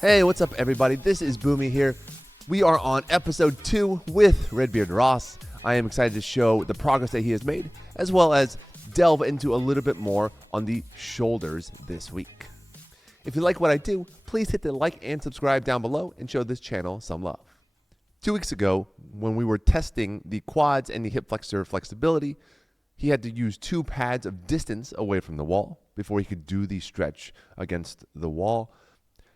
Hey, what's up, everybody? This is Boomy here. We are on episode 2 with Redbeard Ross. I am excited to show the progress that he has made, as well as delve into a little bit more on the shoulders this week. If you like what I do, please hit the like and subscribe down below and show this channel some love. 2 weeks ago, when we were testing the quads and the hip flexor flexibility, he had to use 2 pads of distance away from the wall before he could do the stretch against the wall.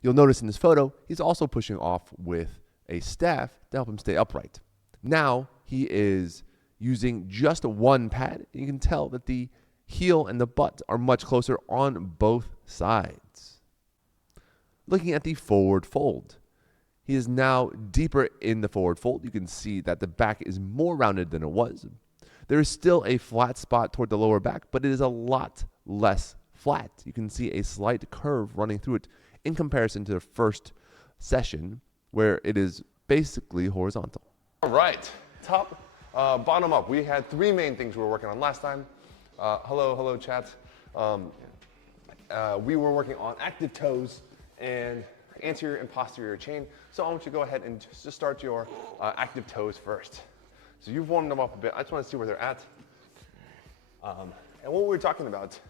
You'll notice in this photo, he's also pushing off with a staff to help him stay upright. Now he is using just 1 pad. You can tell that the heel and the butt are much closer on both sides. Looking at the forward fold, he is now deeper in the forward fold. You can see that the back is more rounded than it was. There is still a flat spot toward the lower back, but it is a lot less flat. You can see a slight curve running through it in comparison to the first session, where it is basically horizontal. All right, top, bottom up. We had 3 main things we were working on last time. Hello, chat. We were working on active toes and anterior and posterior chain. So I want you to go ahead and just start your active toes first. So you've warmed them up a bit. I just want to see where they're at. And what we were talking about,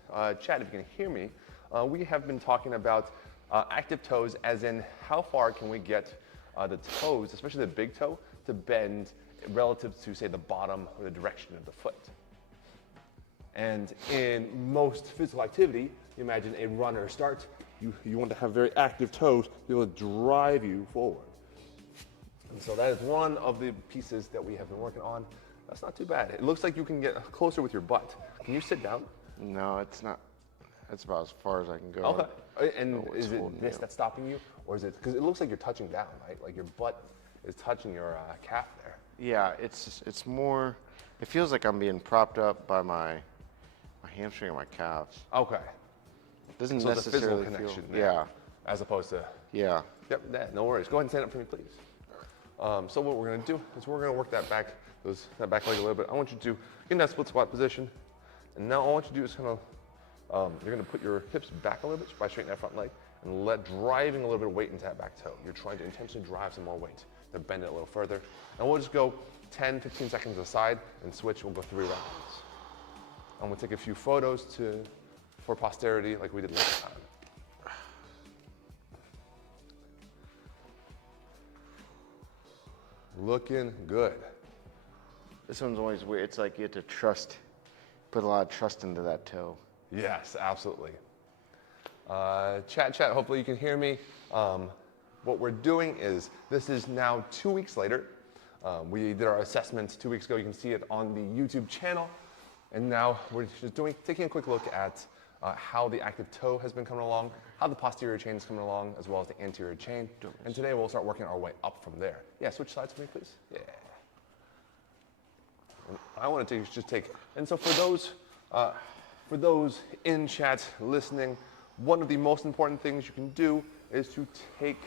chat, if you can hear me, we have been talking about active toes, as in how far can we get the toes, especially the big toe, to bend relative to, say, the bottom or the direction of the foot. And in most physical activity, you imagine a runner starts, you want to have very active toes to be able to drive you forward. And so that is one of the pieces that we have been working on. That's not too bad. It looks like you can get closer with your butt. Can you sit down? No, it's not. That's about as far as I can go. Okay. And is it this that's stopping you? Or is it, because it looks like you're touching down, right? Like your butt is touching your calf there. Yeah, it's more, it feels like I'm being propped up by my hamstring and my calves. Okay. Doesn't So it's a physical necessarily connection feel, there. yeah. As opposed to, Yeah. yep, no worries. Go ahead and stand up for me, please. So what we're gonna do is we're gonna work that back leg a little bit. I want you to get in that split squat position. And now all I want you to do is kind of, you're gonna put your hips back a little bit by straightening that front leg and driving a little bit of weight into that back toe. You're trying to intentionally drive some more weight to bend it a little further. And we'll just go 10, 15 seconds aside and switch. We'll go 3 rounds. I'm gonna take a few photos for posterity like we did last time. Looking good. This one's always weird. It's like you have to put a lot of trust into that toe. Yes, absolutely. Chat, hopefully you can hear me. What we're doing is, this is now 2 weeks later. We did our assessment 2 weeks ago. You can see it on the YouTube channel. And now we're just taking a quick look at how the active toe has been coming along, how the posterior chain is coming along, as well as the anterior chain. And today we'll start working our way up from there. Yeah, switch sides for me, please. Yeah. And I want to just take, and so for those in chat listening, one of the most important things you can do is to take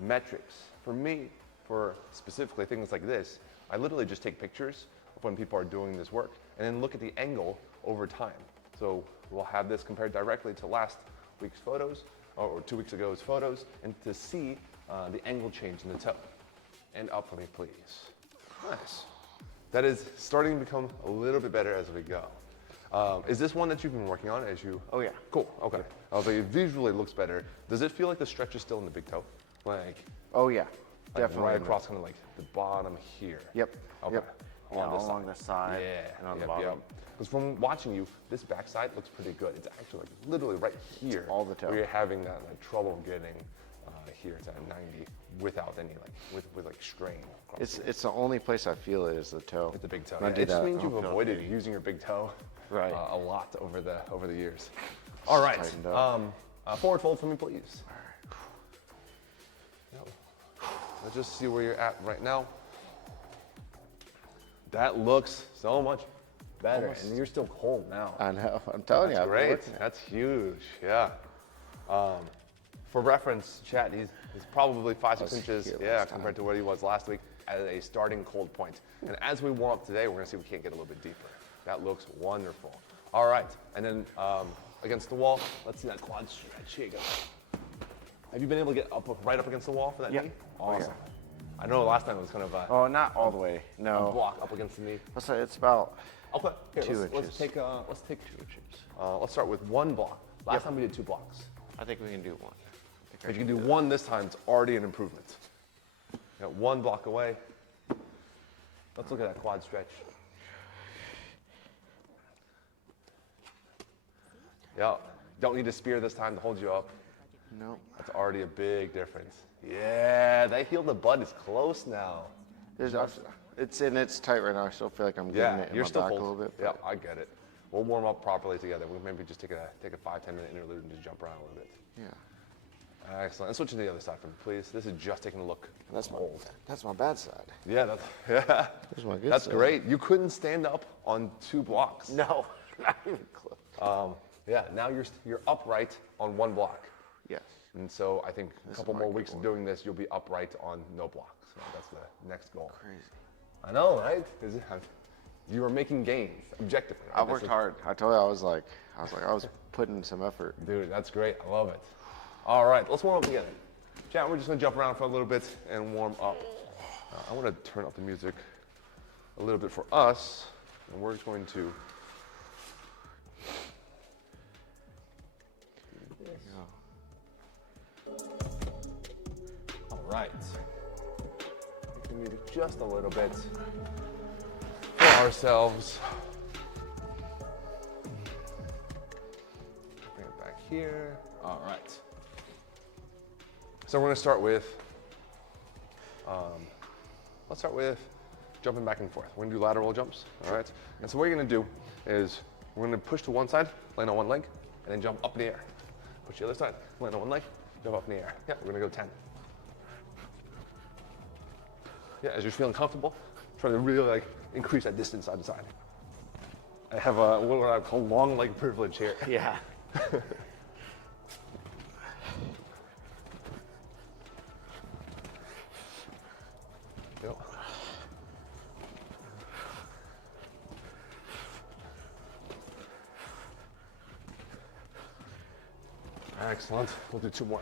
metrics. For me, for specifically things like this, I literally just take pictures of when people are doing this work and then look at the angle over time. So we'll have this compared directly to last week's photos or 2 weeks ago's photos, and to see the angle change in the toe. And up for me, please. Nice. That is starting to become a little bit better as we go. Is this one that you've been working on as you? Oh yeah. Cool, okay. I was like, it visually looks better. Does it feel like the stretch is still in the big toe? Like, Oh yeah. Definitely. right across kind of like the bottom here. Yep. Okay. Yep. On Yeah, this along side. the side Yeah. and on the bottom. Because from watching you, this backside looks pretty good. It's actually like literally right here. All the toe. Where you're having that like, trouble getting here to 90 without any like, with like strain. It's the only place I feel it is the toe. It's the big toe. When I Yeah, do it just that, means I you've don't feel avoided pain. using your big toe Right. a lot over the years. All right. tightened up. Forward fold for me, please. Yep. Let's just see where you're at right now. That looks so much better, Almost. and you're still cold now. I know. I'm telling you. That's I've been great. working it. That's huge. Yeah. For reference, chat, he's probably 5-6 was inches, here yeah, last time. compared to what he was last week at a starting cold point. And as we warm up today, we're gonna see if we can't get a little bit deeper. That looks wonderful. All right, and then against the wall, let's see that quad stretch. Here you go. Have you been able to get right up against the wall for that Yeah. knee? Oh, yeah. Awesome. I know last time it was kind of a Oh, not all the way. a No. block up against the knee. Let's say it's about Okay, here, 2 let's inches. take 2 inches. Let's start with 1 block. Last time we did 2 blocks. I think we can do 1. If you can do 1 this time, it's already an improvement. You got 1 block away. Let's look at that quad stretch. Yeah, don't need a spear this time to hold you up. No. That's already a big difference. Yeah, that heel to butt is close now. It's tight right now. I still feel like I'm getting Yeah, it in you're my still back full. a little bit. Yeah, I get it. We'll warm up properly together. We'll maybe just take a 5-10 minute interlude and just jump around a little bit. Yeah. Excellent. And switch to the other side for me, please. This is just taking a look. That's my bad side. Yeah, There's my good that's side. great. You couldn't stand up on 2 blocks. No, not even close. Yeah, now you're upright on 1 block. Yes. And so I think a This couple is more my weeks good of one. doing this, you'll be upright on no blocks. So that's the next goal. Crazy. I know, right? You are making gains, objectively. Right? I worked hard. I told you I was putting some effort. Dude, that's great. I love it. All right, let's warm up together. Chat, we're just gonna jump around for a little bit and warm up. I want to turn up the music a little bit for us, and we're just going to. All right. We can move just a little bit for ourselves. Bring it back here. All right. So we're going to start with, let's start with jumping back and forth. We're going to do lateral jumps, all right? And so what you're going to do is we're going to push to one side, land on one leg, and then jump up in the air. Push the other side, land on one leg, jump up in the air. Yeah, we're going to go 10. Yeah, as you're feeling comfortable, try to really increase that distance side to side. I have what I call long leg privilege here. Yeah. Yep. Excellent. We'll do 2 more.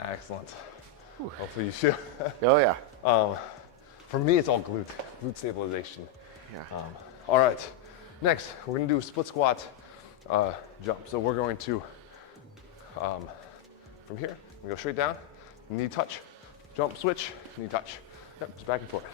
Excellent. Hopefully you feel. Oh yeah. For me, it's all glute stabilization. Yeah. All right. Next, we're gonna do a split squat jump. So we're going to, from here, we go straight down, knee touch, jump, switch, knee touch. Yep, just back and forth.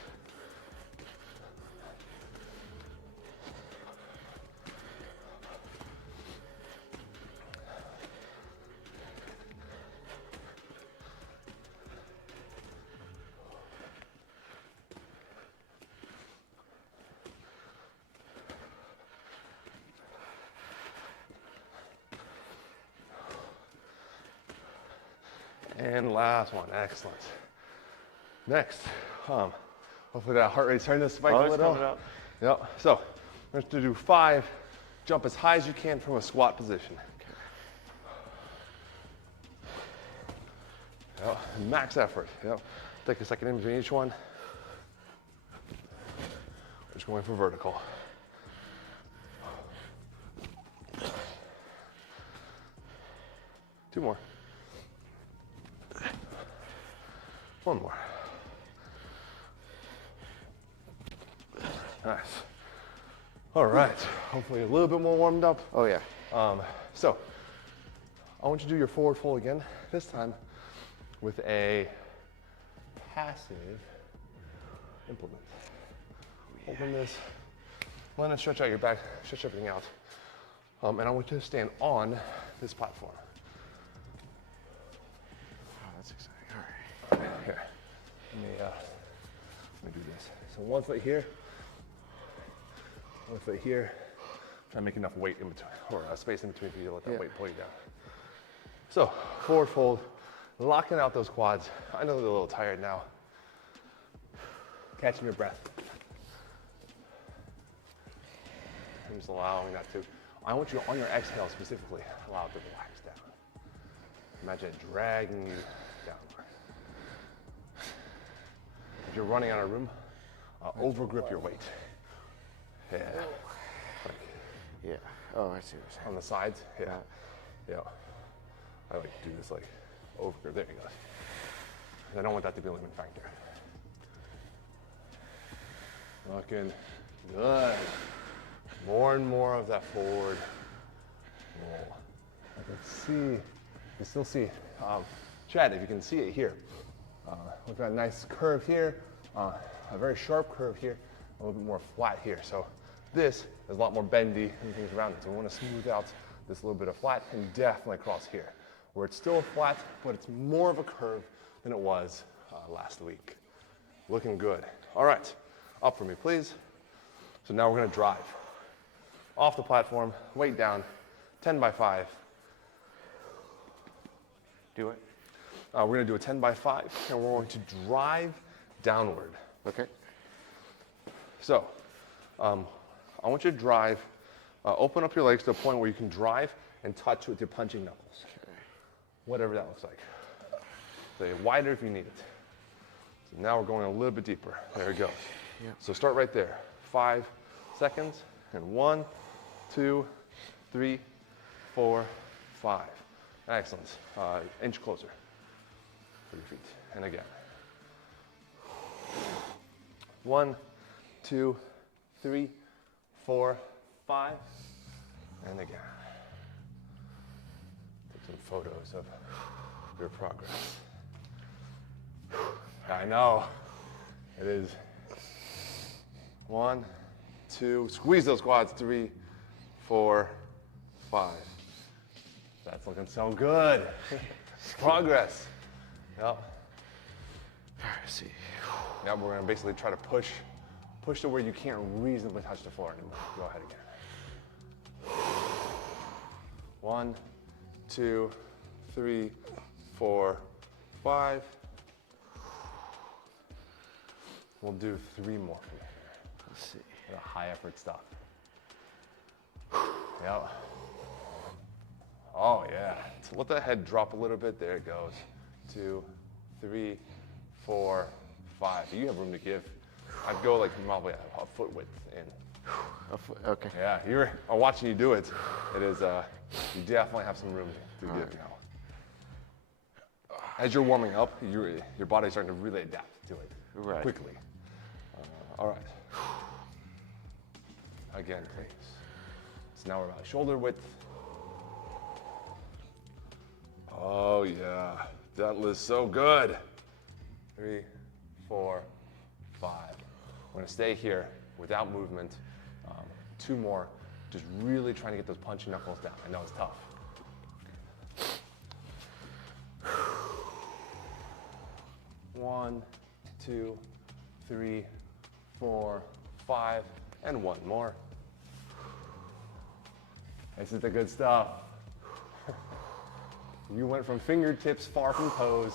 And last one, excellent. Next, hopefully that heart rate's starting to spike Oh, a it's little. coming up. Yep, so we're going to do 5, jump as high as you can from a squat position. Yep, max effort, yep. Take a second in between each one. We're just going for vertical. Two more. One more. Nice. All right, hopefully a little bit more warmed up. Oh yeah. So, I want you to do your forward fold again, this time with a passive implement. Open this, let it stretch out your back, stretch everything out. And I want you to stand on this platform. Oh, that's exciting. All right. Here, let me do this. So 1 foot here, 1 foot here. Try to make enough weight in between, or space in between for you to let that weight pull you down. So, forward fold, locking out those quads. I know they're a little tired now. Catching your breath. I'm just allowing that to. I want you on your exhale specifically, allow it to relax down. Imagine it dragging you downward. If you're running out of room, overgrip your weight. Yeah. Yeah. Oh, I see what you're saying. On the sides, yeah. Yeah. I like to do this like over, there you go. I don't want that to be a limiting factor. Looking good. More and more of that forward roll. I can see, you still see, Chad, if you can see it here. We've got a nice curve here, a very sharp curve here, a little bit more flat here. So this is a lot more bendy and things around it. So we want to smooth out this little bit of flat and definitely across here, where it's still flat, but it's more of a curve than it was last week. Looking good. All right, up for me, please. So now we're gonna drive. Off the platform, weight down, 10 by 5. Do it. We're gonna do a 10 by 5, and we're going to drive downward. Okay. So, I want you to drive, open up your legs to a point where you can drive and touch with your punching knuckles. Okay. Whatever that looks like. So wider if you need it. So now we're going a little bit deeper. There it goes. Yeah. So start right there. 5 seconds, and 1, 2, 3, 4, 5. Excellent. Inch closer for your feet. And again. 1, 2, 3, 4, 5. And again. Take some photos of your progress. I know. It is. 1, 2, squeeze those quads. 3, 4, 5. That's looking so good. Progress. Yep. I see. Now we're gonna basically try to push to where you can't reasonably touch the floor anymore. Go ahead again. 1, 2, 3, 4, 5. We'll do 3 more for you. Let's see. The high effort stuff. Yep. Oh yeah. So let the head drop a little bit. There it goes. 2, 3, 4, 5. You have room to give. I'd go like probably a foot width in. Okay. Yeah, I'm watching you do it. It is, you definitely have some room to give now. As you're warming up, your body's starting to really adapt to it quickly. All right. Again, please. So now we're about shoulder width. Oh yeah, that was so good. 3, 4, 5. We're gonna stay here without movement. 2 more, just really trying to get those punching knuckles down. I know it's tough. One, 2, 3, 4, 5, and 1 more. This is the good stuff. You went from fingertips far from toes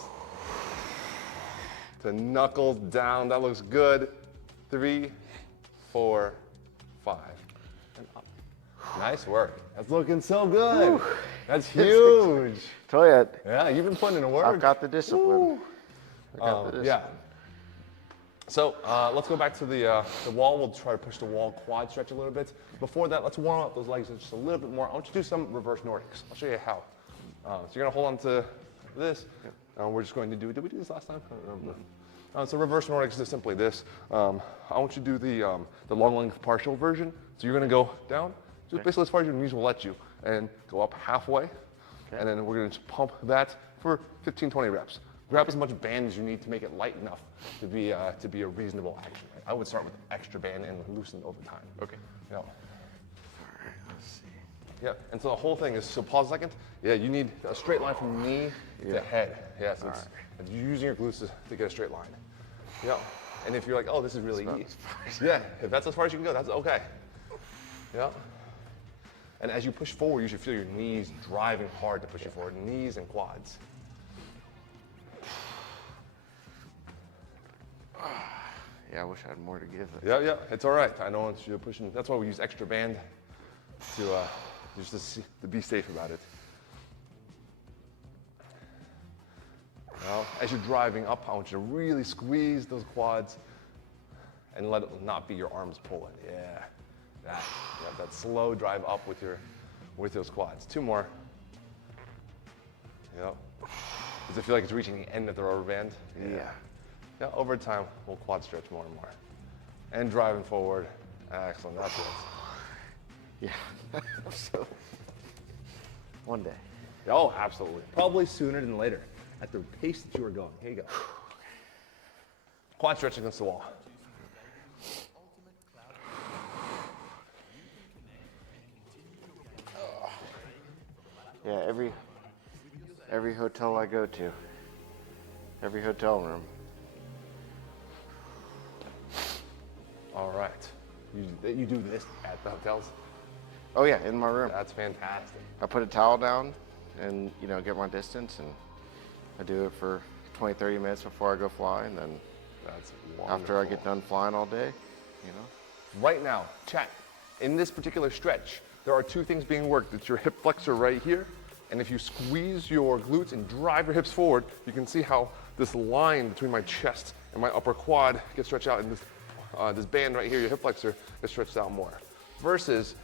to knuckles down. That looks good. 3, 4, 5, and up. Nice work. That's looking so good. Woo. That's huge. Tell you, Yeah, you've been putting in work. I've got the discipline. Yeah. So let's go back to the wall. We'll try to push the wall quad stretch a little bit. Before that, let's warm up those legs just a little bit more. I want you to do some reverse Nordics. I'll show you how. So you're gonna hold on to this. We're just going to did we do this last time? So reverse Nordics is simply this. I want you to do the long length partial version. So you're gonna go down, just basically as far as your knees will let you, and go up halfway. And then we're gonna just pump that for 15, 20 reps. Grab as much band as you need to make it light enough to be a reasonable action. I would start with extra band and loosen over time. Okay. You know. All right, let's see. Yeah, and so the whole thing is, so pause a second. Yeah, you need a straight line from knee to head. Yeah, so it's you're using your glutes to get a straight line. Yeah, and if you're like, oh, this is really easy. Yeah, if that's as far as you can go, that's okay. Yeah. And as you push forward, you should feel your knees driving hard to push you forward, knees and quads. Yeah, I wish I had more to give. Yeah, it's all right. I don't want you to push. That's why we use extra band to just to be safe about it. Now, as you're driving up, I want you to really squeeze those quads and let it not be your arms pulling. Yeah, That slow drive up with those quads. 2 more. Yep. Does it feel like it's reaching the end of the rubber band? Yeah. Yeah, over time, we'll quad stretch more and more. And driving forward. Excellent, that's it. Yeah. So, one day. Oh, absolutely. Probably sooner than later, at the pace that you are going. Here you go. Quad stretch against the wall. Yeah, every hotel I go to, every hotel room. All right. You do this at the hotels? Oh yeah, in my room. That's fantastic. I put a towel down and, get my distance, and I do it for 20, 30 minutes before I go fly, and then That's wonderful. after I get done flying all day, Right now, chat, in this particular stretch, there are 2 things being worked. It's your hip flexor right here, and if you squeeze your glutes and drive your hips forward, you can see how this line between my chest and my upper quad gets stretched out, and this band right here, your hip flexor, gets stretched out more. Versus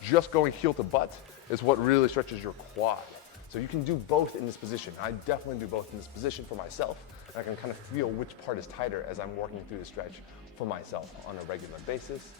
just going heel to butt is what really stretches your quad. So you can do both in this position. I definitely do both in this position for myself, and I can kind of feel which part is tighter as I'm working through the stretch for myself on a regular basis.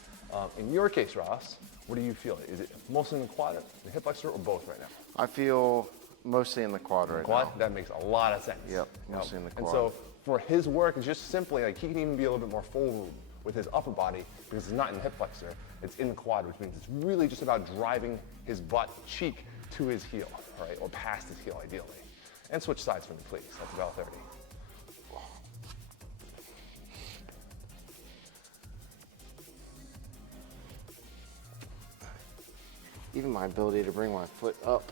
In your case, Ross, what do you feel? Is it mostly in the quad, the hip flexor, or both right now? I feel mostly in the quad right Quad? now. That makes a lot of sense. Yep, mostly in the And quad. so for his work, it's just simply like he can even be a little bit more forward with his upper body because it's not in the hip flexor, it's in the quad, which means it's really just about driving his butt cheek to his heel, right? Or past his heel, ideally. And switch sides for me, please. That's about 30. Even my ability to bring my foot up,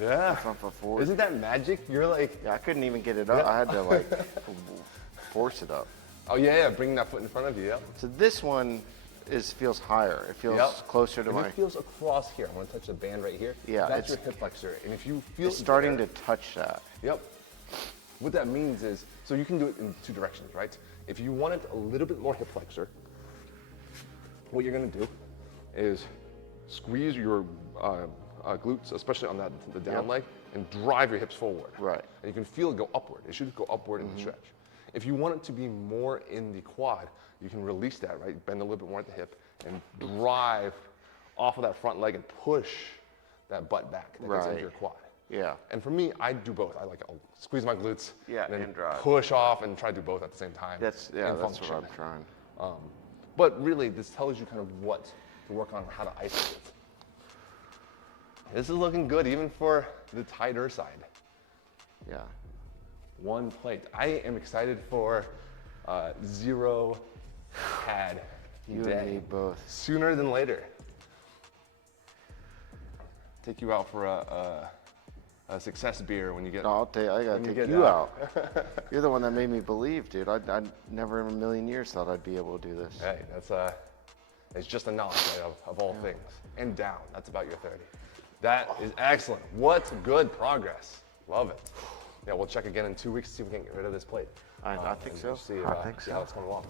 Yeah. front foot forward. Isn't that magic? You're like, Yeah, I couldn't even get it up. I had to force it up. oh yeah, bringing that foot in front of you, yep. So this one feels higher. It feels Yep. closer to If my. it feels across here, I'm gonna touch the band right here. Yeah, That's it's- your hip flexor. And if you feel It's starting there- to touch that. Yep. What that means is, so you can do it in 2 directions, right? If you want it a little bit more hip flexor, what you're gonna do is squeeze your glutes, especially on the down Yep. leg, and drive your hips forward. Right. And you can feel it go upward. It should go upward in the stretch. If you want it to be more in the quad, you can release that, right? Bend a little bit more at the hip and drive off of that front leg and push that butt back. That gets into Right. your quad. Yeah. And for me, I do both. I'll squeeze my glutes, Yeah, and then and drive. push off and try to do both at the same time. That's and what function. I'm trying. But really, this tells you kind of what to work on, how to isolate. This is looking good, even for the tighter side. Yeah. 1 plate. I am excited for 0 pad You day. and me both. Sooner than later. Take you out for a success beer when you get. No, I gotta When you take get you out. out. You're the one that made me believe, dude. I never in a million years thought I'd be able to do this. Hey, that's it's just a knowledge, right, of all things. And down, that's about your 30. That is excellent. What good progress. Love it. Yeah, we'll check again in 2 weeks to see if we can get rid of this plate. I think and so. See, I think see so. how it's coming along.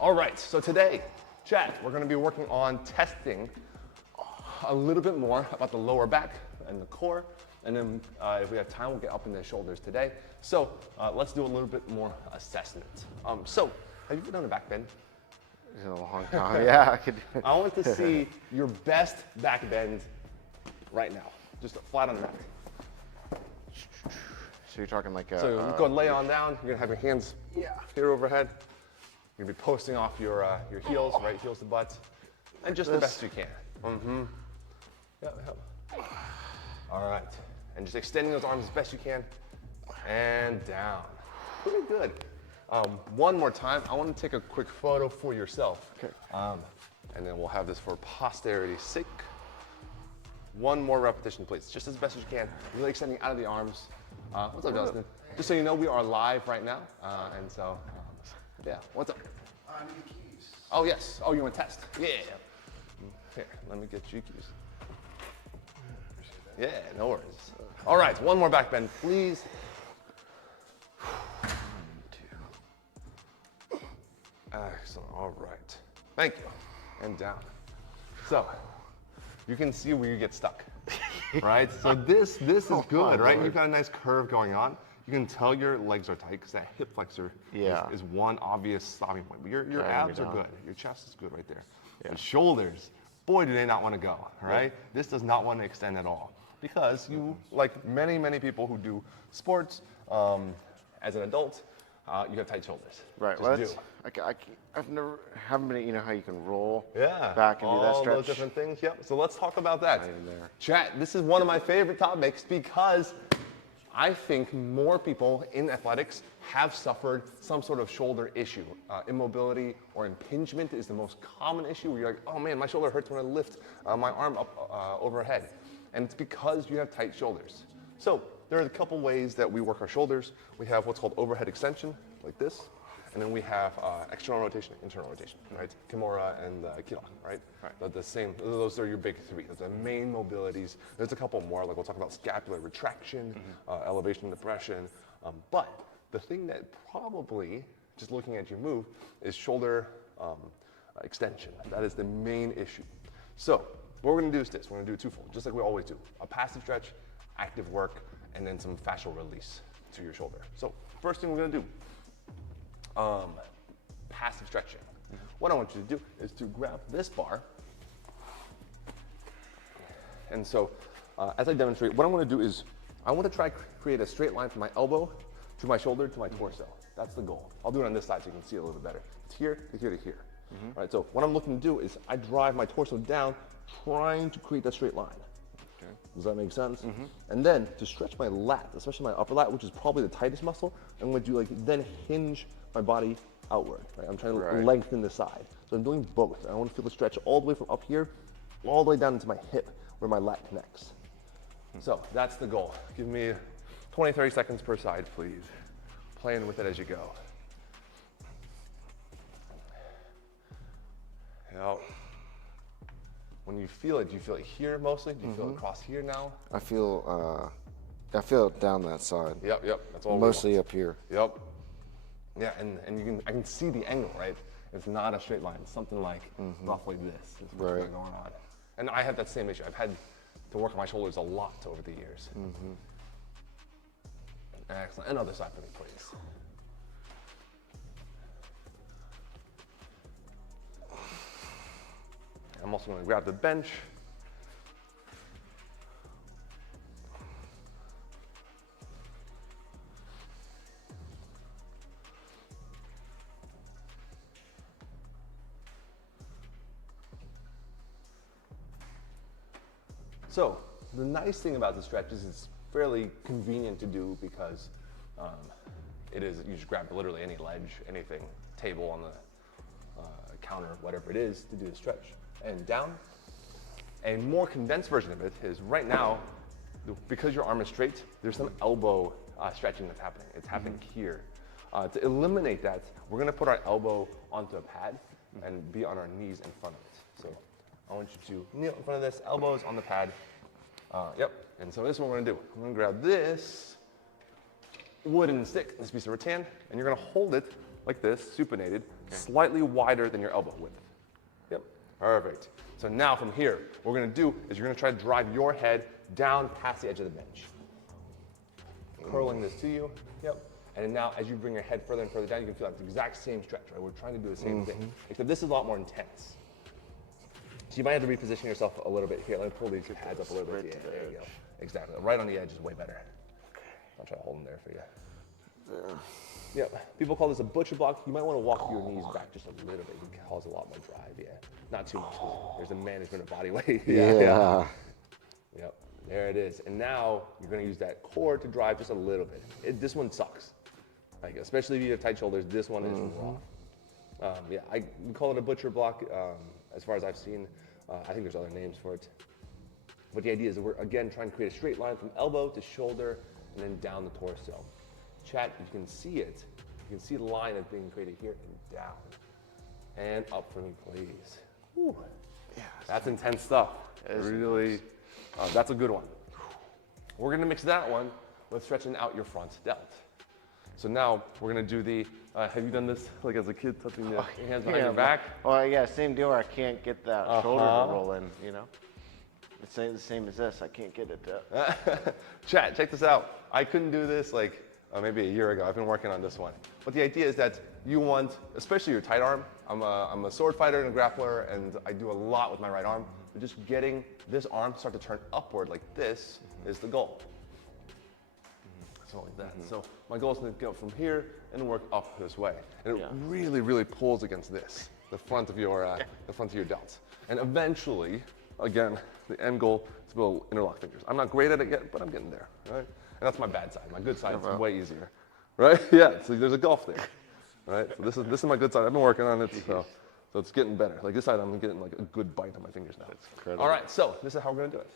All right, so today, chat, we're gonna be working on testing a little bit more about the lower back and the core. And then if we have time, we'll get up in the shoulders today. So let's do a little bit more assessment. So, have you ever done a back bend? It's been a long time. Yeah, I could do it. I want to see your best back bend right now. Just flat on the mat. So you're talking like a. So go and lay on down. You're gonna have your hands here overhead. You're gonna be posting off your heels, right heels to butts, and just the This. best you can. Mm-hmm. Yep. All right, and just extending those arms as best you can, and down. Pretty good. One more time. I want to take a quick photo for yourself. Okay. And then we'll have this for posterity's sake. 1 more repetition, please. Just as best as you can. Really extending out of the arms. What's up, Justin? Just so you know, we are live right now. And so, yeah. What's up? I need keys. Oh, yes. Oh, you want to test? Yeah. Here, let me get you keys. Yeah, no worries. All right, 1 more back bend, please. 1, 2. Excellent. All right. Thank you. And down. So you can see where you get stuck, right? So this is good, right? You've got a nice curve going on. You can tell your legs are tight because that hip flexor is one obvious stopping point. But your abs are good. Your chest is good right there. Yeah. The shoulders, boy, do they not want to go, right? Yeah. This does not want to extend at all because you, like many people who do sports as an adult, you have tight shoulders. Right. Just haven't been, you know how you can roll Yeah, back and do that all stretch? those different things. Yep. So let's talk about that. Right in there. Chat. This is one of my favorite topics because I think more people in athletics have suffered some sort of shoulder issue. Immobility or impingement is the most common issue where you're like, oh man, my shoulder hurts when I lift my arm up overhead. And it's because you have tight shoulders. So there are a couple ways that we work our shoulders. We have what's called overhead extension, like this. And then we have external rotation, internal rotation, right? Kimura and Kila, right? They're the same. Those are your big three. Those are the main mobilities. There's a couple more, like we'll talk about scapular retraction, elevation and depression. But the thing that probably, just looking at you move, is shoulder extension. That is the main issue. So what we're gonna do is this. We're gonna do it twofold, just like we always do. A passive stretch, active work, and then some fascial release to your shoulder. So first thing we're gonna do, passive stretching. What I want you to do is to grab this bar. And so as I demonstrate, what I want to do is I want to try create a straight line from my elbow to my shoulder to my torso. That's the goal. I'll do it on this side so you can see it a little bit better. It's here to here to here. Right, so what I'm looking to do is I drive my torso down, trying to create that straight line. Okay. Does that make sense? And then to stretch my lat, especially my upper lat, which is probably the tightest muscle, I'm going to do then hinge my body outward. Right? I'm trying to lengthen the side. So I'm doing both. I want to feel the stretch all the way from up here, all the way down into my hip where my lat connects. So that's the goal. Give me 20, 30 seconds per side, please. Playing with it as you go. Now, when you feel it, do you feel it here mostly? Do you feel it across here now? I feel it down that side. Yep. That's all. Mostly up here. Yep. Yeah, and I can see the angle, right? It's not a straight line. It's something like roughly this is what's going on. And I have that same issue. I've had to work on my shoulders a lot over the years. Excellent. And other side for me, please. I'm also going to grab the bench. So the nice thing about the stretch is it's fairly convenient to do because you just grab literally any ledge, anything, table on the counter, whatever it is, to do the stretch. And down. A more condensed version of it is right now, because your arm is straight, there's some elbow stretching that's happening. It's happening here. To eliminate that, we're gonna put our elbow onto a pad and be on our knees in front of it. So I want you to kneel in front of this, elbows on the pad. Yep, and so this is what we're gonna do. I'm gonna grab this wooden stick, this piece of rattan, and you're gonna hold it like this, supinated, slightly wider than your elbow width. Yep, perfect. So now from here, what we're gonna do is you're gonna try to drive your head down past the edge of the bench. Curling this to you, yep. And then now as you bring your head further and further down, you can feel like the exact same stretch, right? We're trying to do the same thing, except this is a lot more intense. So you might have to reposition yourself a little bit here. Let me pull these pads up a little bit. Yeah, there you go. Exactly. Right on the edge is way better. I'll try to hold them there for you. There. Yep. People call this a butcher block. You might want to walk your knees back just a little bit. It can cause a lot more drive. Yeah. Not too much. There's a management of body weight. Yeah. Yep. There it is. And now you're going to use that core to drive just a little bit. This one sucks. Like, especially if you have tight shoulders, this one is raw. We call it a butcher block. As far as I've seen, I think there's other names for it. But the idea is that we're, again, trying to create a straight line from elbow to shoulder and then down the torso. Chat, you can see it. You can see the line that's being created here and down. And up for me, please. Whew. Yeah, that's intense stuff. Really, that's a good one. We're gonna mix that one with stretching out your front delt. So now we're gonna do the, have you done this like as a kid, touching your hands behind your but- back? Well, yeah, same deal. Where I can't get that shoulder Uh-huh. to roll in. You know, it's the same as this. I can't get it to. Chat, check this out. I couldn't do this like maybe a year ago. I've been working on this one. But the idea is that you want, especially your tight arm. I'm a sword fighter and a grappler, and I do a lot with my right arm. But just getting this arm to start to turn upward like this is the goal. Something like that. So my goal is to go from here and work up this way. And it really, really pulls against this, the front of your delts. And eventually, again, the end goal is to be able to interlock fingers. I'm not great at it yet, but I'm getting there, right? And that's my bad side. My good side is way easier, right? Yeah. So there's a gulf there, right? So this is my good side. I've been working on it, so it's getting better. Like this side, I'm getting like a good bite on my fingers now. Incredible. All right. So this is how we're gonna do it.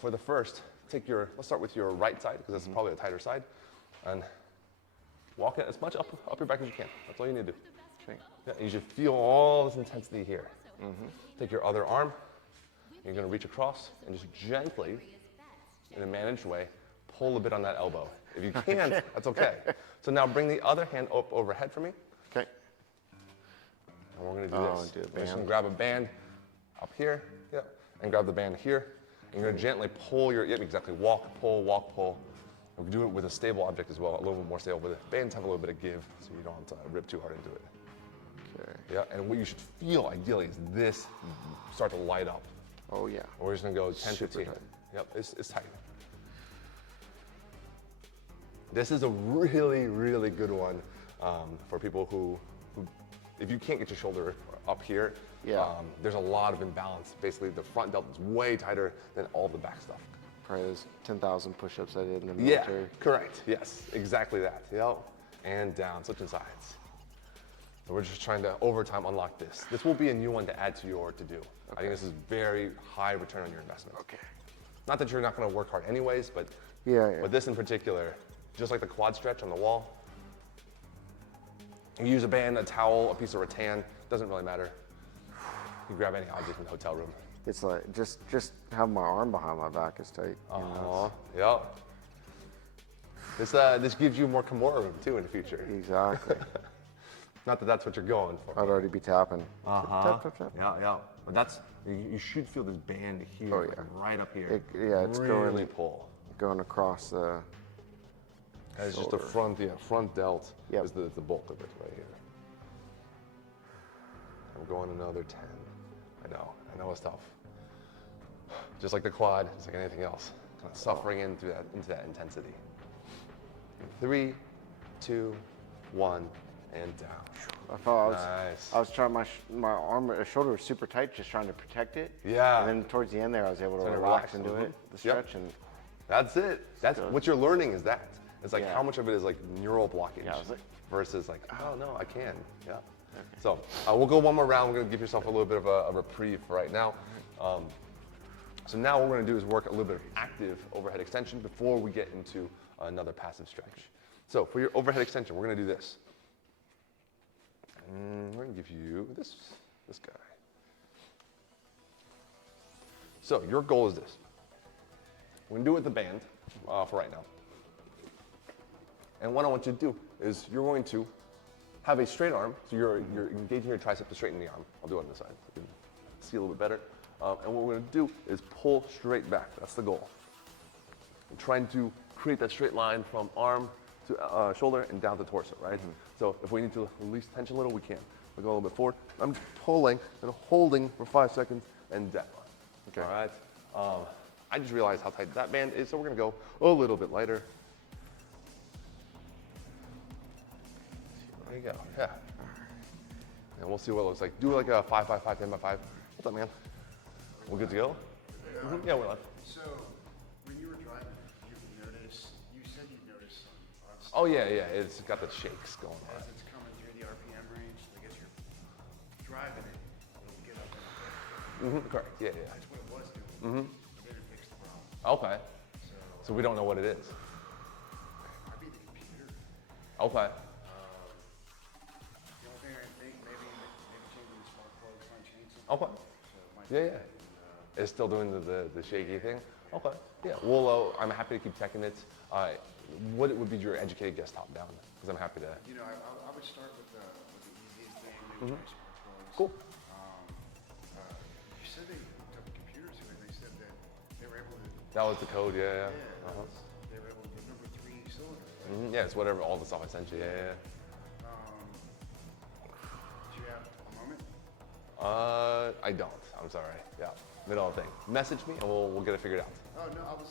For the first, let's start with your right side, because that's probably the tighter side. And walk it as much up your back as you can. That's all you need to do. Okay. Yeah, you should feel all this intensity here. Take your other arm. You're gonna reach across and just gently, in a managed way, pull a bit on that elbow. If you can't, that's okay. So now bring the other hand up overhead for me. Okay. And we're gonna do this. Do a We're just gonna band. grab a band up here, and grab the band here. And you're gonna gently pull exactly, walk, pull, walk, pull. And we can do it with a stable object as well, a little bit more stable, but the bands have a little bit of give, so you don't have to rip too hard into it. Okay. Yeah, and what you should feel ideally is this start to light up. Oh yeah. We're just gonna go 10, Super 15. tight. Yep, it's tight. This is a really, really good one for people who, if you can't get your shoulder up here, there's a lot of imbalance. Basically, the front delt is way tighter than all the back stuff. Probably those 10,000 push-ups I did in the Yeah, military. correct. Yes, exactly that. Yep, and down, switching sides. So we're just trying to, over time, unlock this. This will be a new one to add to your to-do. I think this is very high return on your investment. Okay. Not that you're not gonna work hard anyways, but but this in particular, just like the quad stretch on the wall, you use a band, a towel, a piece of rattan, doesn't really matter. You grab any object from the hotel room. It's like just have my arm behind my back is tight. You know? Yep. This gives you more Kimura room too in the future. Exactly. Not that that's what you're going for. I'd already be tapping. Uh-huh. Tap, tap, tap. Yeah. But you should feel this band here, Oh, yeah. like right up here. It's really pull. going across the. It's just the front delt Yep. is the bulk of it right here. I'm going another 10. I know it's tough. Just like the quad, just like anything else, kind of suffering into that intensity. 3, 2, 1, and down. I felt Nice. I was trying my arm, shoulder was super tight, just trying to protect it. Yeah. And then towards the end there, I was able to Trying to relax relax. into it, the Yep. stretch, and That's it. That's Good. what you're learning is that. It's like Yeah. how much of it is like neural blockage Yeah, I was like, versus like, oh no, I can. Yeah. So we'll go one more round. We're gonna give yourself a little bit of a reprieve for right now. So now what we're gonna do is work a little bit of active overhead extension before we get into another passive stretch. So for your overhead extension, we're gonna do this. We're gonna give you this guy. So your goal is this. We're gonna do it with the band for right now. And what I want you to do is you're going to have a straight arm. So you're engaging your tricep to straighten the arm. I'll do it on this side so you can see a little bit better. And what we're gonna do is pull straight back. That's the goal. I'm trying to create that straight line from arm to shoulder and down to torso, right? So if we need to release tension a little, we can. We'll go a little bit forward. I'm just pulling and holding for 5 seconds and down. Okay. All right. I just realized how tight that band is, so we're gonna go a little bit lighter. There you go. Yeah. And we'll see what it looks like. Do like a 5, 5, 5, 10 by 5. What's up, man? We're good to go? Yeah, we're live. So, when you were driving, you said you noticed some odds Oh yeah, it's got the shakes going on. as it's coming through the RPM range. Like as you're driving it, it'll get up in the Correct. Yeah. That's what it was doing. It didn't fix the problem. Okay. So, So we don't know what it is. might be the computer. Okay. The only thing I think maybe changing the spark plugs might change something. Okay. So it might Yeah. It's still doing the shaky thing? Okay, yeah, well, I'm happy to keep checking it. What would be your educated guess top down? Because I'm happy to. You know, I would start with the easiest thing, maybe try spark plugs. Cool. You said they hooked up computers to it. They said that they were able to. That was the code, yeah. They were able to get number 3 cylinder. Yeah, it's whatever, all the stuff I sent you, yeah. Do you have a moment? I don't, I'm sorry, yeah. Middle of the thing. Message me and we'll get it figured out. Oh no, I was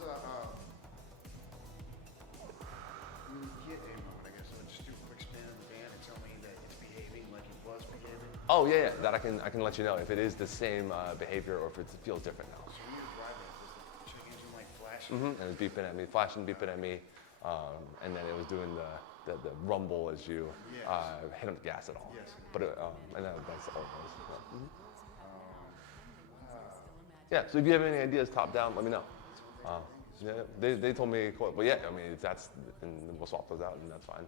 get a moment, I guess. So just do a quick spin of the band and tell me that it's behaving like it was behaving. Oh yeah, that I can let you know if it is the same behavior or if it feels different now. So when you're driving, was the check engine like flashing? And it was beeping at me, flashing, beeping at me, and then it was doing the rumble as you hit on the gas at all. Yes. But and that's all it was. Yeah. So if you have any ideas top down, let me know. Yeah, they told me, cool. But yeah, I mean that's, and we'll swap those out, and that's fine.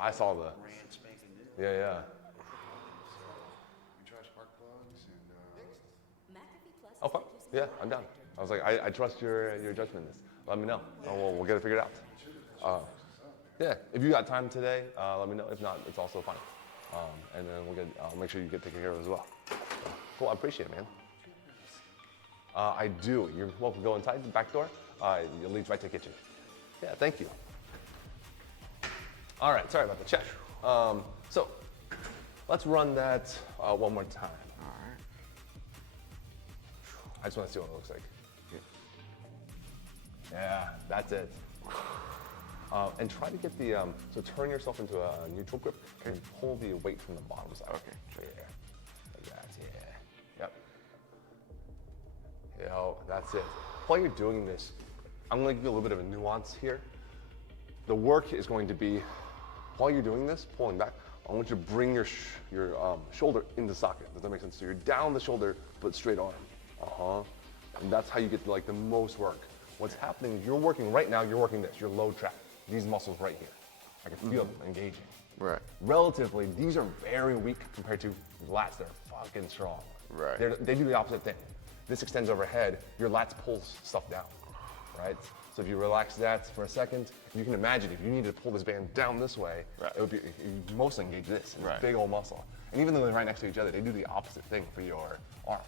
I saw the. Brand spanking new. Yeah. We try spark plugs and Okay. Yeah, I'm down. I was like, I trust your judgment in this. Let me know. And we'll get it figured out. Yeah, if you got time today, let me know. If not, it's also fine. And then I'll make sure you get taken care of as well. So, cool, I appreciate it, man. I do. You're welcome to go inside the back door. It leads right to the kitchen. Yeah, thank you. All right, sorry about the check. So let's run that one more time. All right. I just want to see what it looks like. Yeah, that's it. And try to get the, so turn yourself into a neutral grip and pull the weight from the bottom side. Okay. Yeah, like that, yeah. Yep. Yo, that's it. While you're doing this, I'm gonna give you a little bit of a nuance here. The work is going to be, while you're doing this, pulling back, I want you to bring your shoulder into socket. Does that make sense? So you're down the shoulder, but straight arm. And that's how you get like the most work. What's happening, you're working right now, you're working this, your low trap. These muscles right here. I can feel them engaging. Right. Relatively, these are very weak compared to lats that are fucking strong. Right. They do the opposite thing. This extends overhead, your lats pulls stuff down, right? So if you relax that for a second, you can imagine if you needed to pull this band down this way, Right. it would be, you mostly engage this Right. big old muscle. And even though they're right next to each other, they do the opposite thing for your arm.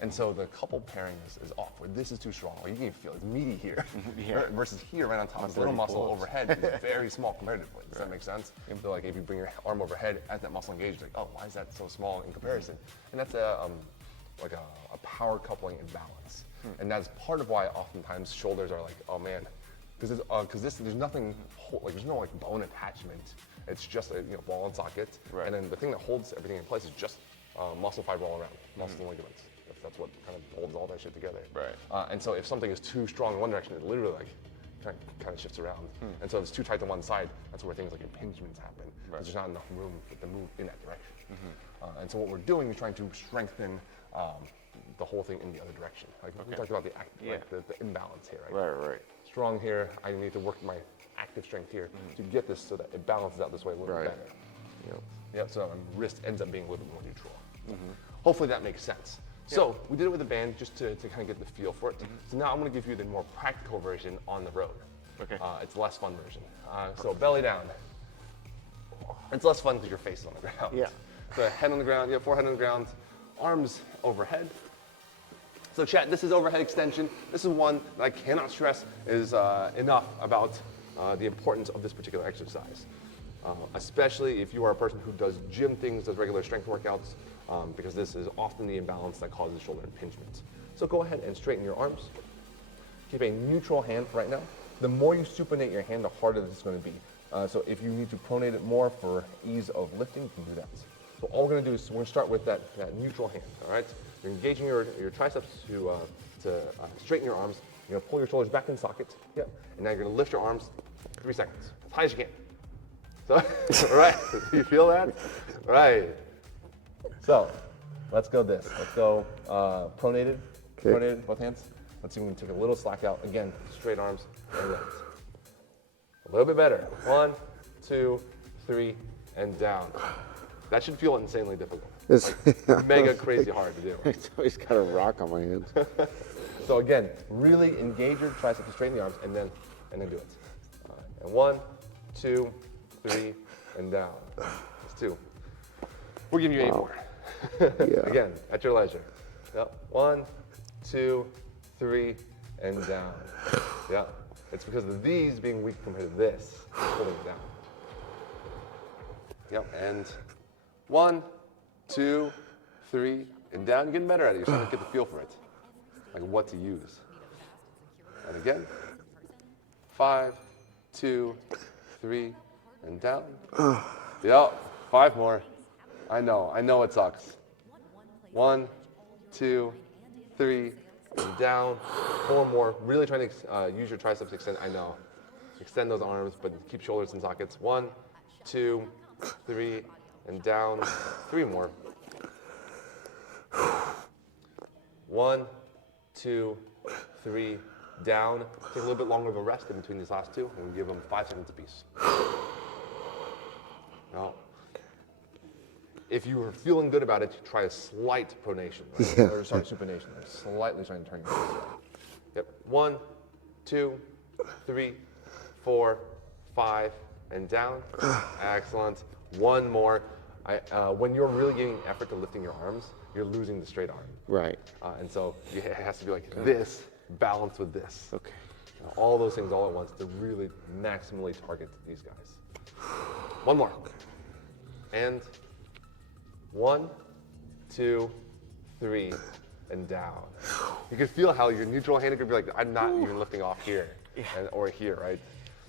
And so the couple pairing is off, where this is too strong, or you can feel it's meaty here, Yeah. versus here right on top, On this little 30 muscle pulls. overhead is very small comparatively. Does that make sense? So like if you bring your arm overhead, as that muscle engages, like, oh, why is that so small in comparison? And that's like a power coupling imbalance. And that's part of why oftentimes shoulders are like, oh man, because there's nothing, like there's no like bone attachment. It's just a ball and socket. Right. And then the thing that holds everything in place is just muscle fiber all around, muscle and ligaments. That's what kind of holds all that shit together. Right. And so if something is too strong in one direction, it literally like kind of shifts around. And so if it's too tight to one side, that's where things like impingements happen. Right. There's not enough room to move in that direction. And so what we're doing is trying to strengthen the whole thing in the other direction. Like we talked about the imbalance here, right? Right. Strong here, I need to work my active strength here to get this so that it balances out this way a little Right. bit better. Yep, so my wrist ends up being a little bit more neutral. Hopefully that makes sense. So we did it with a band just to kind of get the feel for it. So now I'm going to give you the more practical version on the road. Okay. It's the less fun version. So belly down. It's less fun because your face is on the ground. Yeah. So head on the ground, forehead on the ground, arms overhead. So chat, this is overhead extension. This is one that I cannot stress is enough about the importance of this particular exercise. Especially if you are a person who does gym things, does regular strength workouts, because this is often the imbalance that causes shoulder impingement. So go ahead and straighten your arms. Keep a neutral hand right now. The more you supinate your hand, the harder this is going to be. So if you need to pronate it more for ease of lifting, you can do that. So all we're going to do is we're going to start with that neutral hand, all right? You're engaging your triceps to straighten your arms. You're going to pull your shoulders back in socket. Yep. And now you're going to lift your arms 3 seconds, as high as you can. So, right, you feel that? Right. So, let's go this. Let's go pronated, pronated, both hands. Let's see if we can take a little slack out. Again, straight arms and lift. A little bit better. 1, 2, 3, and down. That should feel insanely difficult. It's, Mega crazy hard to do. It's always got a rock on my hands. So again, really engage your triceps, straighten the arms, and then do it. All right. And 1, 2, 3, and down. That's 2. We're giving you 8 more. Again, at your leisure. Yep. 1, 2, 3, and down. Yeah. It's because of these being weak compared to this, pulling it down. Yep. And 1, 2, 3, and down. You're getting better at it. You're starting to get the feel for it, like what to use. And again. 5, 2, 3, and down. Yep. 5 more. I know it sucks. 1, 2, 3, and down. 4 more. Really trying to use your triceps to extend. I know. Extend those arms, but keep shoulders in sockets. 1, 2, 3, and down. 3 more. 1, 2, 3, down. Take a little bit longer of a rest in between these last 2, and we'll give them 5 seconds apiece. Now, if you were feeling good about it, try a slight pronation, right? Or sorry, supination. Slightly trying to turn your face. Yep. 1, 2, 3, 4, 5, and down. Excellent. 1 more. When you're really giving effort to lifting your arms, you're losing the straight arm. Right. And so it has to be like this, balanced with this. Okay. All those things all at once to really maximally target these guys. 1 more. And 1, 2, 3, and down. You can feel how your neutral hand could be like, I'm not even lifting off here or here, right?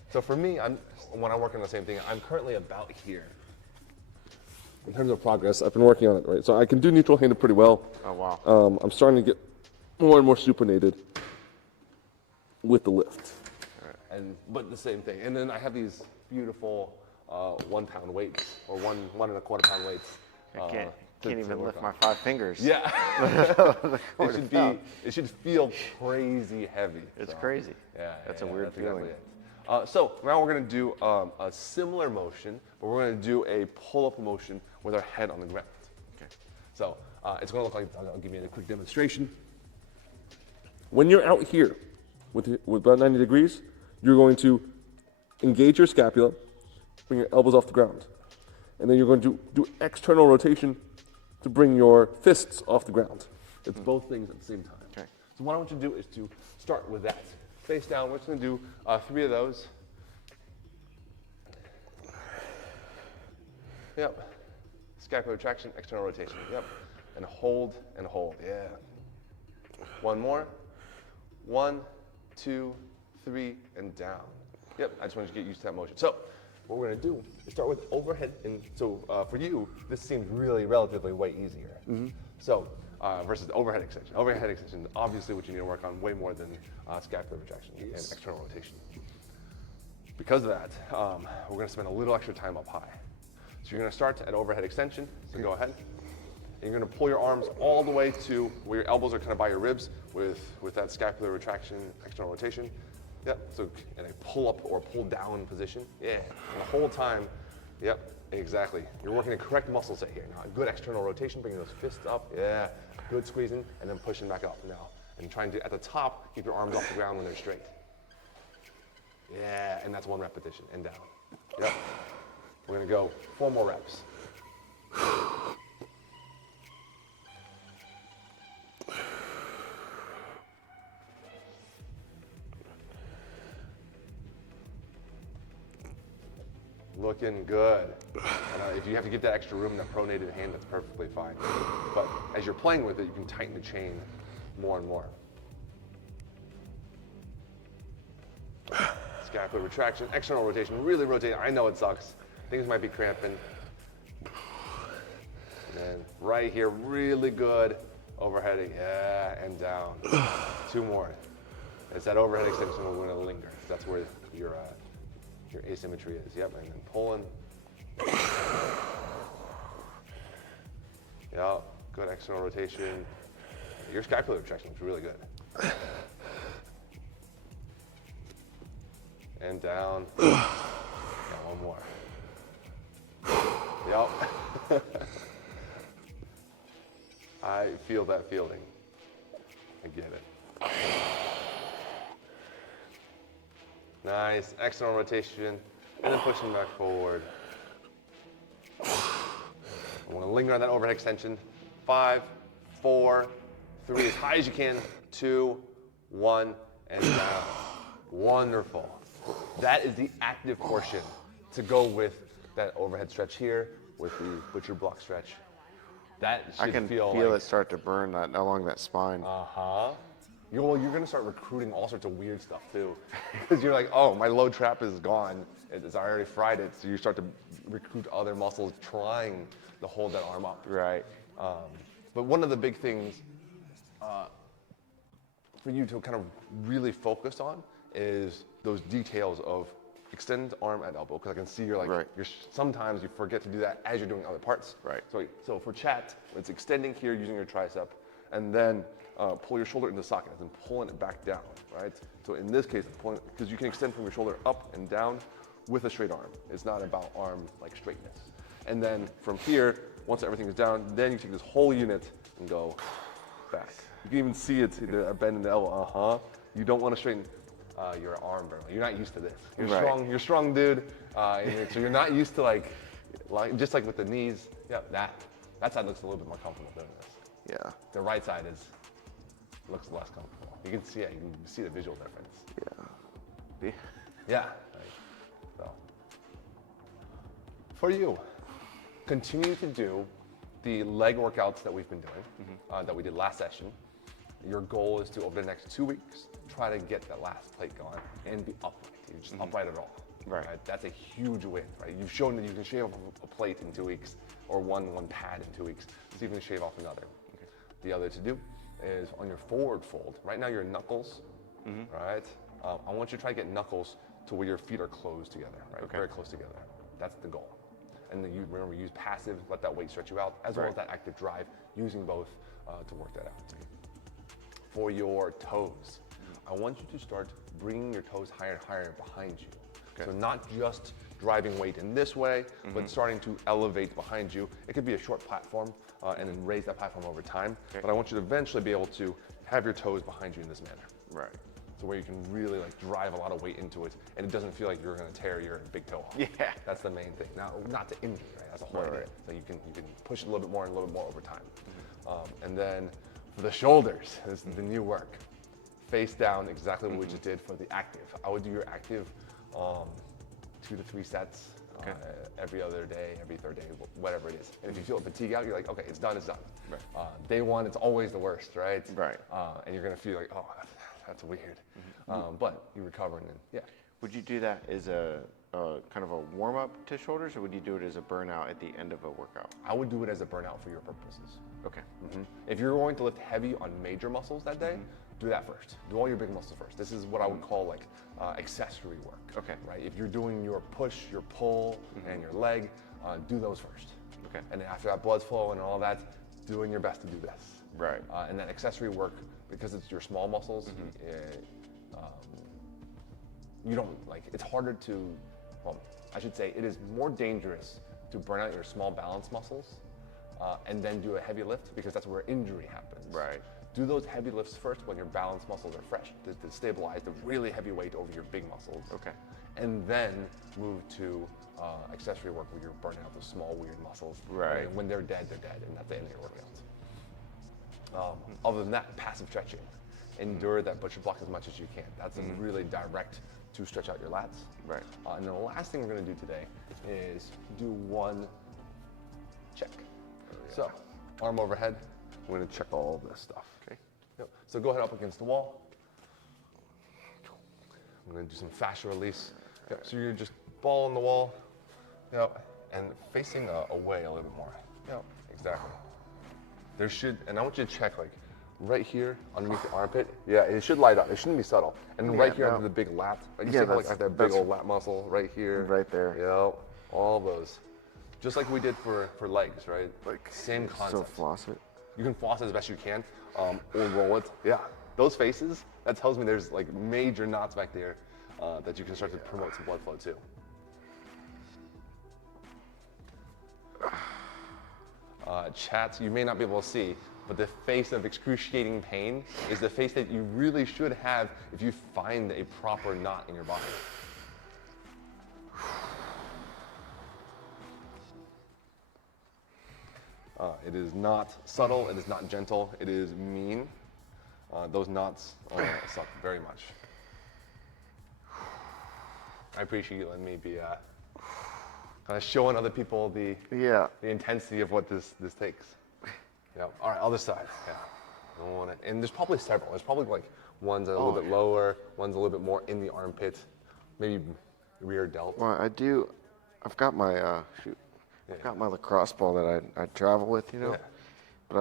So for me, when I work on the same thing, I'm currently about here. In terms of progress, I've been working on it, right? So I can do neutral handed pretty well. Oh, wow. I'm starting to get more and more supinated with the lift. But the same thing. And then I have these beautiful 1 pound weights or 1.25 pound weights. I can't even lift my 5 fingers. Yeah. It should feel crazy heavy. It's crazy. Yeah. That's a weird feeling. Exactly it. So now we're going to do a similar motion, but we're going to do a pull-up motion with our head on the ground. Okay. So it's going to look like, I'll give you a quick demonstration. When you're out here with about 90 degrees, you're going to engage your scapula, bring your elbows off the ground. And then you're going to do external rotation to bring your fists off the ground. It's both things at the same time. Okay. So what I want you to do is to start with that. Face down, we're just going to do 3 of those. Yep. Scapular retraction, external rotation. Yep. And hold, yeah. 1 more. 1, 2, 3, and down. Yep, I just wanted to get used to that motion. So what we're going to do is start with overhead. And so for you, this seems really relatively way easier. So versus overhead extension. Overhead extension, obviously what you need to work on way more than scapular retraction and external rotation. Because of that, we're going to spend a little extra time up high. So you're going to start at overhead extension, so go ahead. And you're going to pull your arms all the way to where your elbows are kind of by your ribs with that scapular retraction, external rotation. Yep, so in a pull up or pull down position. Yeah, and the whole time, yep, exactly. You're working the correct muscle set here. Now, good external rotation, bringing those fists up. Yeah, good squeezing, and then pushing back up now. And trying to, at the top, keep your arms off the ground when they're straight. Yeah, and that's 1 repetition, and down. Yep. We're gonna go 4 more reps. Looking good. And, if you have to give that extra room, that pronated hand, that's perfectly fine. But as you're playing with it, you can tighten the chain more and more. Scapular retraction, external rotation, really rotate. I know it sucks. Things might be cramping. And then right here, really good overheading, yeah, and down. 2 more. It's that overhead extension we're gonna linger. That's where your asymmetry is. Yep, and then pulling. Yep, good external rotation. Your scapular retraction looks really good. And down. Yeah, 1 more. Yep. I feel that feeling. I get it. Nice, external rotation, and then pushing back forward. I want to linger on that overhead extension. 5, 4, 3, as high as you can. 2, 1, and down. Wonderful. That is the active portion to go with that overhead stretch here with the butcher block stretch. That should I can feel feel like, it start to burn that along that spine. Well, you're gonna start recruiting all sorts of weird stuff too, because you're like, oh, my low trap is gone. I already fried it, so you start to recruit other muscles trying to hold that arm up. Right. But one of the big things for you to kind of really focus on is those details of extend arm at elbow, because I can see you're like, Right. sometimes you forget to do that as you're doing other parts. Right. So for chat, it's extending here using your tricep, and then pull your shoulder into the socket, and then pulling it back down, right? So in this case, because you can extend from your shoulder up and down with a straight arm. It's not about arm like straightness. And then from here, once everything is down, then you take this whole unit and go back. You can even see it, the bend in the elbow, You don't want to straighten your arm very well. You're not used to this. You're Right. strong. You're a strong dude. So you're not used to like just like with the knees. Yeah, that side looks a little bit more comfortable doing this. Yeah. The right side looks less comfortable. You can see it. You can see the visual difference. Yeah. Yeah. So for you, continue to do the leg workouts that we've been doing, that we did last session. Your goal is to, over the next 2 weeks, try to get that last plate going and be upright. You're just upright at all. Right. That's a huge win, right? You've shown that you can shave off a plate in 2 weeks, or one pad in 2 weeks. See if you can shave off another. Okay. The other to do is on your forward fold. Right now your knuckles, right? I want you to try to get knuckles to where your feet are closed together, right? Okay. Very close together. That's the goal. And then remember, use passive, let that weight stretch you out, as well as that active drive, using both to work that out. For your toes, I want you to start bringing your toes higher and higher behind you. Okay. So not just driving weight in this way, but starting to elevate behind you. It could be a short platform and then raise that platform over time. Okay. But I want you to eventually be able to have your toes behind you in this manner. Right. So where you can really like drive a lot of weight into it, and it doesn't feel like you're gonna tear your big toe off. Yeah. That's the main thing. Now, not to injure, right? That's the whole idea. Right. So you can push a little bit more and a little bit more over time. And then for the shoulders, this is the new work. Face down, exactly what we just did for the active. I would do your active 2 to 3 sets every other day, every third day, whatever it is. And if you feel fatigue out, you're like, okay, it's done, it's done. Right. Day one, it's always the worst, right? Right. And you're gonna feel like, oh, that's weird. But you recover and then, yeah. Would you do that as a kind of a warm up to shoulders, or would you do it as a burnout at the end of a workout? I would do it as a burnout for your purposes. Okay. If you're going to lift heavy on major muscles that day, do that first. Do all your big muscles first. This is what I would call like accessory work. Okay. Right? If you're doing your push, your pull, and your leg, do those first. Okay. And then after that blood's flowing and all that, doing your best to do this. Right. And that accessory work, because it's your small muscles, you don't like, it's harder to, well, I should say it is more dangerous to burn out your small balance muscles and then do a heavy lift, because that's where injury happens. Right. Do those heavy lifts first when your balance muscles are fresh to stabilize the really heavy weight over your big muscles. Okay. And then move to accessory work where you're burning out those small weird muscles. Right. And when they're dead, and that's the end of your workout. Other than that, passive stretching. Endure that butcher block as much as you can. That's really direct to stretch out your lats. Right. And then the last thing we're gonna do today is do one check. So, arm overhead, we're gonna check all this stuff. Okay. Yep. So go ahead up against the wall. I'm gonna do some fascia release. Yep. So you're just ball on the wall, yep, and facing away a little bit more. Yep, exactly. There should, and I want you to check like right here underneath the armpit. Yeah, it should light up. It shouldn't be subtle. And then right here under the big lat. Like you see how, like that big old lat muscle right here. Right there. Yep, all those. Just like we did for legs, right? Like same concept. So floss it. You can floss it as best you can, or roll it. Yeah, those faces, that tells me there's like major knots back there that you can start to promote some blood flow too. Chat, you may not be able to see, but the face of excruciating pain is the face that you really should have if you find a proper knot in your body. It is not subtle, it is not gentle, it is mean. Those knots suck very much. I appreciate you letting me be kind of showing other people the intensity of what this takes. Yeah. All right, other side. Yeah. Don't want it. And there's probably several. There's probably like ones that are a little bit lower, ones a little bit more in the armpit, maybe rear delt. Well, I've got my I've got my lacrosse ball that I travel with, you know. Yeah. But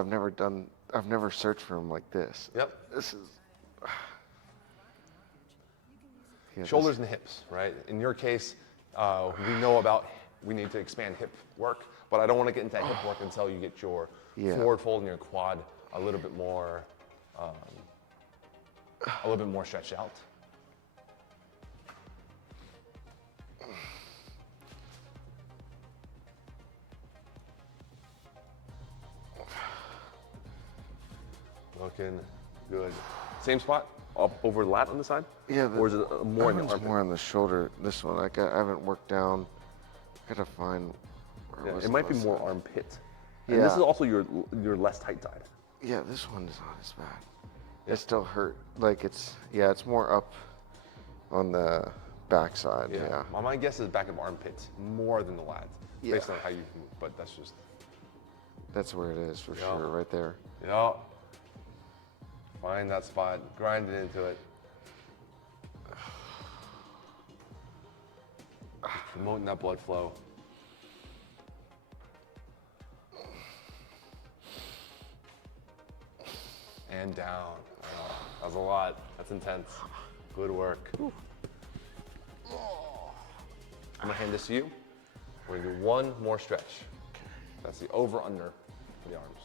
I've never searched for them like this. Yep. This is Shoulders and hips, right? In your case, we need to expand hip work, but I don't want to get into hip work until you get your forward fold and your quad a little bit more stretched out. Looking good. Same spot, up over the lat on the side? Yeah. Or is it more in the one's armpit? more on the shoulder. This one, I haven't worked down. I gotta find. Where was It the might be left more side? armpit. And this is also your less tight side. Yeah, this one is not as bad. It still hurt. Like it's more up on the backside. Yeah. My guess is back of armpit more than the lat, based Yeah. on how you move, but that's just. That's where it is for sure, right there. Yeah. Find that spot, grind it into it. Promoting that blood flow. And down. That was a lot. That's intense. Good work. I'm gonna hand this to you. We're gonna do one more stretch. That's the over-under for the arms.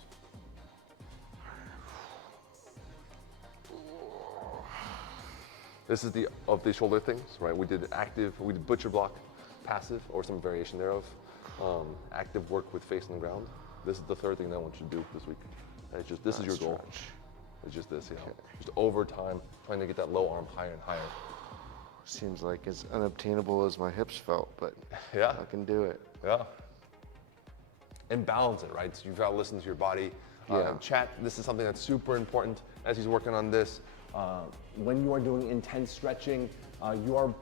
This is of the shoulder things, right? We did active, we did butcher block, passive, or some variation thereof. Active work with face on the ground. This is the third thing that I want you to do this week. It's just, this is your goal. It's just this, just over time, trying to get that low arm higher and higher. Seems like as unobtainable as my hips felt, but Yeah. I can do it. Yeah. And balance it, right? So you've got to listen to your body. Chat, this is something that's super important as he's working on this. When you are doing intense stretching, you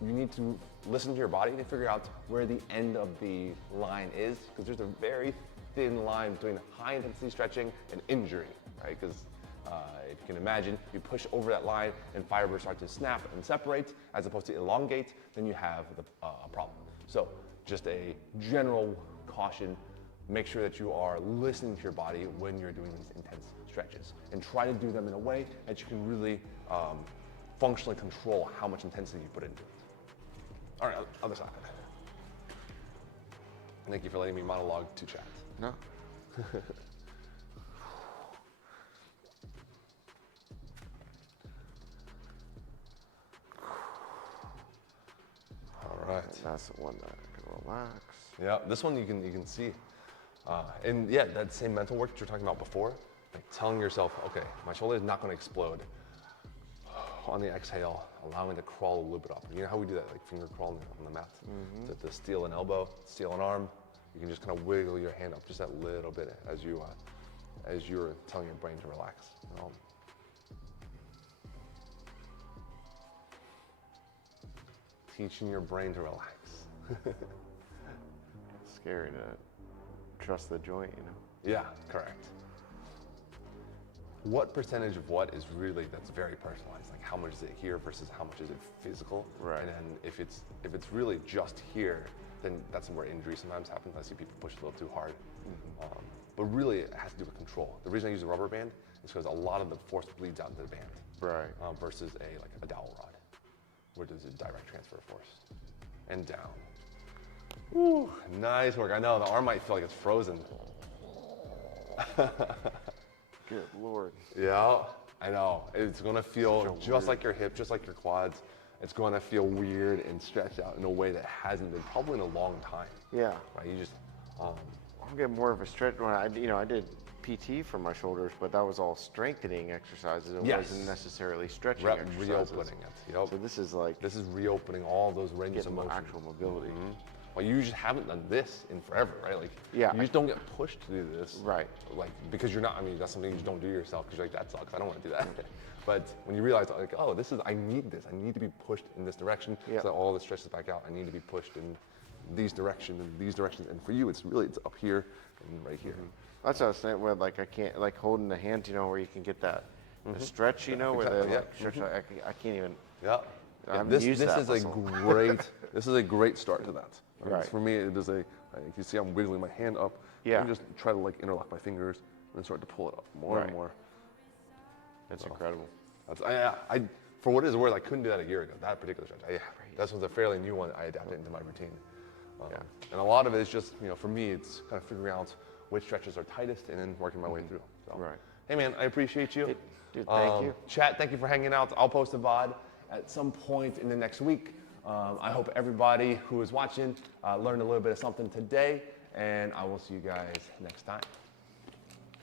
need to listen to your body to figure out where the end of the line is, because there's a very thin line between high intensity stretching and injury, right? Because if you can imagine, you push over that line and fibers start to snap and separate as opposed to elongate, then you have a problem. So just a general caution, make sure that you are listening to your body when you're doing these intense stretches, and try to do them in a way that you can really functionally control how much intensity you put into it. All right, other side. Thank you for letting me monologue to chat. No. All right. That's the one that I can relax. Yeah, this one you can see. And yeah, that same mental work that you were talking about before, like telling yourself, okay, my shoulder is not going to explode. On the exhale, allowing to crawl a little bit up. You know how we do that, like finger crawling on the mat? To steal an elbow, steal an arm. You can just kind of wiggle your hand up just that little bit as you're telling your brain to relax. You know? Teaching your brain to relax. Scary to trust the joint, you know? Yeah, correct. What percentage of what is really, that's very personalized? Like how much is it here versus how much is it physical? Right. And then if it's really just here, then that's where injury sometimes happens. I see people push a little too hard. But really it has to do with control. The reason I use a rubber band is because a lot of the force bleeds out into the band. Right. Versus a dowel rod, where there's a direct transfer of force. And down. Woo, nice work. I know, the arm might feel like it's frozen. Good Lord. Yeah, I know. It's gonna feel just like your hip, just like your quads. It's gonna feel weird and stretched out in a way that hasn't been probably in a long time. Yeah. Right? You just, I'm getting more of a stretch when I did PT for my shoulders, but that was all strengthening exercises. It Yes. wasn't necessarily stretching exercises. Reopening it. Yep. So this is like This is reopening all those ranges of getting motion. actual mobility. Well, you just haven't done this in forever, right? Like, Yeah. you just don't get pushed to do this. Right. Like, because you're not, I mean, that's something you just don't do yourself because you're like, that sucks, I don't want to do that. But when you realize, like, oh, I need this. I need to be pushed in this direction Yeah. so that all the stretches back out. I need to be pushed in these directions and these directions. And for you, it's up here and right here. That's what I was saying. Where like I can't like holding the hand, where you can get that the stretch, where exactly, they yeah. like stretch. I can't even. Yeah. I haven't This used that is a muscle. great this is a great start to that. Right. For me, it is like you see, I'm wiggling my hand up. Yeah. And just try to like interlock my fingers and then start to pull it up more and Right. more. It's incredible. I for what it's worth, I couldn't do that a year ago. That particular stretch. That was a fairly new one. I adapted into my routine. Yeah. And a lot of it is just, for me, it's kind of figuring out which stretches are tightest and then working my way through. So, Right. Hey man, I appreciate you. Dude, thank you. Chat, thank you for hanging out. I'll post a VOD at some point in the next week. I hope everybody who is watching learned a little bit of something today, and I will see you guys next time.